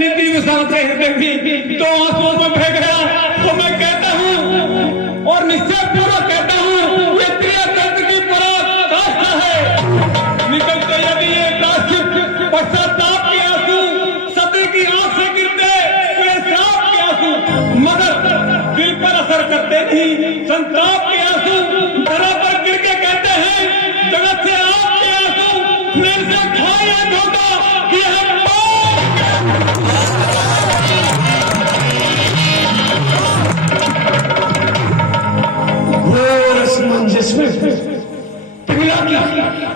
नीति विशाल के हृदय भी तो आंसुओं में बह गया। तो मैं कहता हूँ और निश्चय पूर्वक कहता हूँ, ये क्रिया तंत्र की पराकाष्ठा है। निकलते यदि ये प्रायश्चित पश्चाताप के आंसू, सती की आंख से गिरते वे श्राप के आंसू, मगर दिल पर असर करते नहीं संताप के आंसू। धरा पर गिर के कहते हैं जगत से आपके आंसू, मेरे से खाया धोखा कि हम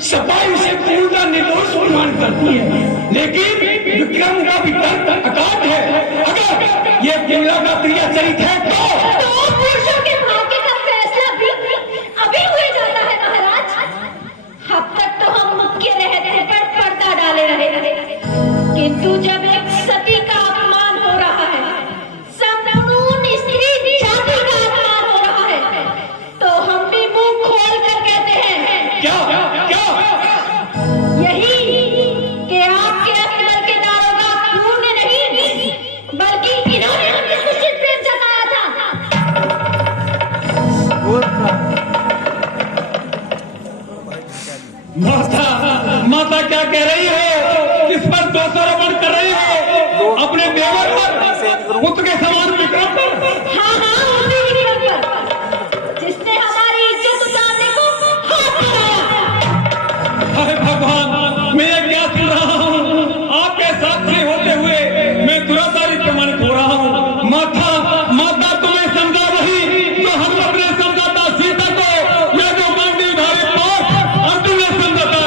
सफाई से पूर्णता निर्दोष प्रमाण करती है, लेकिन विक्रम का भी तर्क अकाट है। अगर ये पिंगला का प्रिय चरित है तो पुरुषों के भाग्य का फैसला भी अभी हुए जाता है महाराज। अब तक तो हम मुख्य रहते पर पर्दा डाले रहे, किंतु जब एक सती का अपमान हो रहा है, संपूर्ण स्त्री जाति का अपमान हो रहा है, तो हम भी मुंह खोल कर कहते हैं क्या यही कि आपके अकबर के दारोगा पूर्ण नहीं, बल्कि इन्होंने हमसे कुछ प्रेम जताया था। माता क्या कह रही हो? किस पर दोषारोपण कर रही हो? अपने देवर पर, पुत्र के समान विक्रम पर? हाँ उसी विक्रम पर, जिसने हमारी इज्जत उतारने को हाथ बढ़ाया। अरे भगवान, मैं ये क्या सुन रहा हूँ? आपके साक्षी होते हुए मैं दुराचारी प्रमाणित हो रहा हूँ। माता तुम्हें समझा नहीं तो हम अपने समझाता सीता को, मैं जो गांधीधारी पाठ और तुम्हें समझाता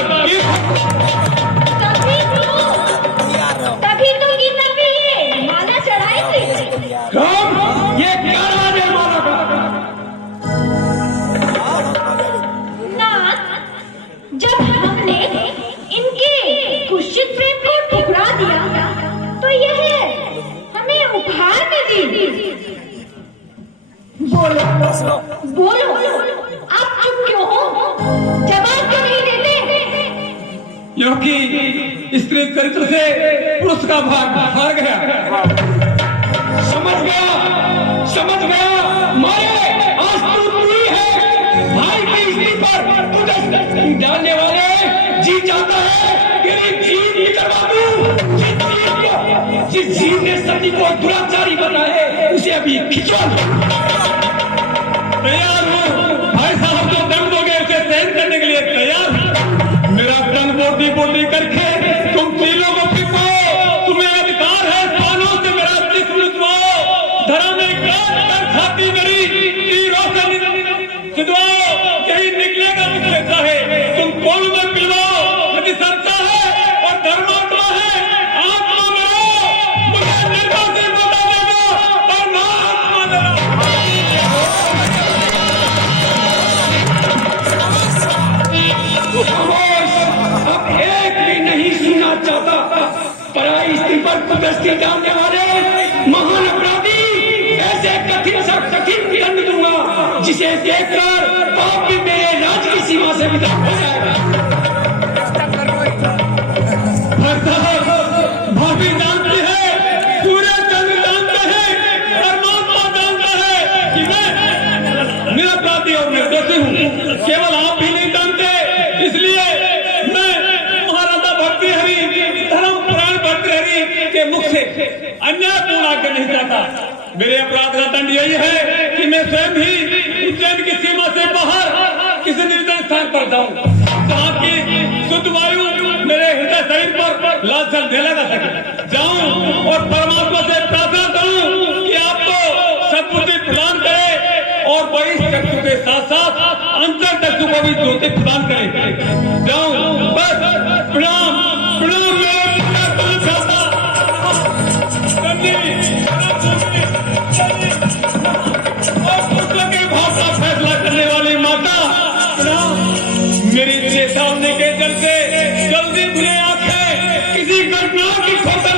तभी तो गीता पे ये माला चढ़ाई थी। ये क्या राज है माला का? नाथ, जब हमने इनके कुत्सित प्रेम को ठुकरा दिया तो यह हमें उपहार में दी। बोलो आप चुप क्यों हो? जवाब क्यों नहीं देते? क्योंकि स्त्री चरित्र से पुरुष का भाग हार गया। समझ गया मारे, आज तू बुरी है। भाई की स्त्री पर तुझे डालने वाले जी चाहता है कि जीव निकलवा दूं। जिस जीव ने सती को दुराचारी बनाए उसे अभी खिंचवा दो। तैयार हूँ भाई साहब, जो दम दोगे उसे सहन करने के लिए तैयार हूँ। मेरा तन बोटी करके तुम तीनों को पिसवाओ। तुम्हें अधिकार है स्वानों से मेरा जिस्म लुटवाओ। धरा में काट कर छाती मेरी तीरों से सिधवाओ। यही निकलेगा मुझसे चाहे तुम कौन में पिलवाओ। यदि सच्चा है और धर्मात्मा है आत्मा में हो, मुझे निर्दोषी बता देगा और ना आत्मा देगा। अब एक भी नहीं सुनना चाहता। पराई स्त्री पर कुदस्ती डालने वाले महान अपराधी, ऐसे कठिन सा कठिन दंड दूंगा जिसे देखकर पाप भी मेरे राज की सीमा से विदा हो जाएगा। भाभी जानती है, सूर्य चंद्र जानते हैं, परमात्मा जानता है कि मैं निरपराधी और निर्दोषी हूँ। केवल आप भी नहीं जानते, इसलिए मैं महाराजा भर्तृहरि, धर्म पुराण भर्तृहरि के मुख से अन्यायपूर्ण आज्ञा नहीं चाहता। मेरे अपराध का दंड यही है कि मैं स्वयं ही उज्जैन की सीमा से बाहर किसी निर्जन स्थान पर जाऊं, जहाँ की शुद्ध वायु मेरे हृदय शरीर पर लालसा दे लगा सके। जाऊं और परमात्मा से प्रार्थना करूं कि आप तो सद्बुद्धि प्रदान करें और बहिष्चक्षु के साथ साथ अंतर चक्षु को भी ज्योति प्रदान करें। जाऊं बस। प्रणाम फैसला करने वाली माता, मेरी चेतावनी के जल से जल्दी खुले आंखें किसी घटना की खबर